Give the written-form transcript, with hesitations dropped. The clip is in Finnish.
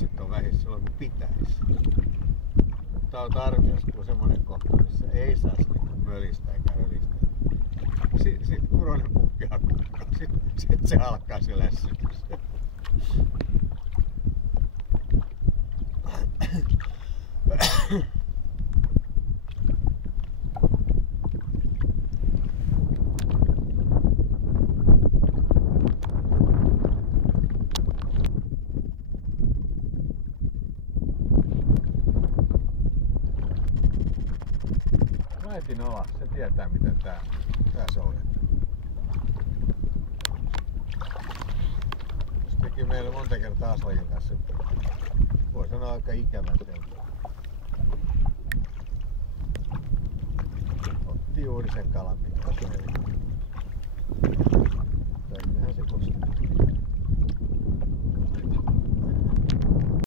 vitsit on vähissä silloin kun pitäisi. Armiassa kun on semmonen kohta, missä ei saa mölistä eikä hölistä. Sitten Kuronen puhkeaa kukkaan. Sitten se alkaa se lässytys. Äiti Noa, se tietää miten tää soudetaan. Se teki meille monta kertaa Aslajin kanssa. Voi sanoa aika ikävän tempun. Otti juuri sen kalan, mitä se oli.